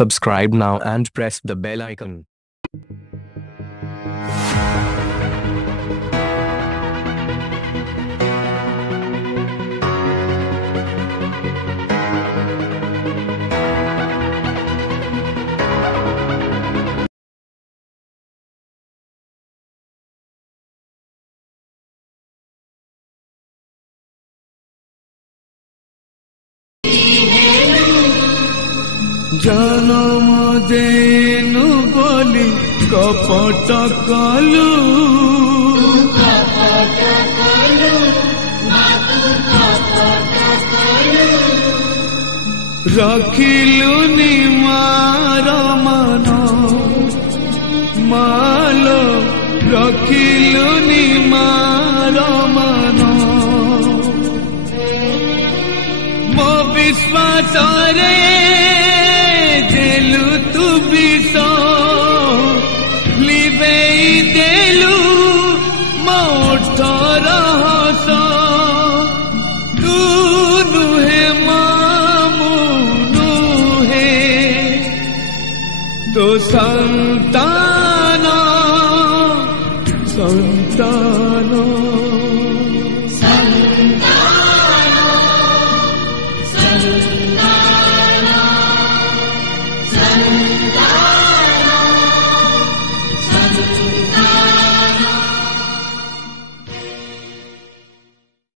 Subscribe now and press the bell icon. जनम देनु बोली कपट कलु रखिलु निमार मन मालो रखिलु निमार मन मो विश्वास रे देलु तू विष लिबे देलु मोठ रहस तू नुहे मामू नुहे तो संतान संतान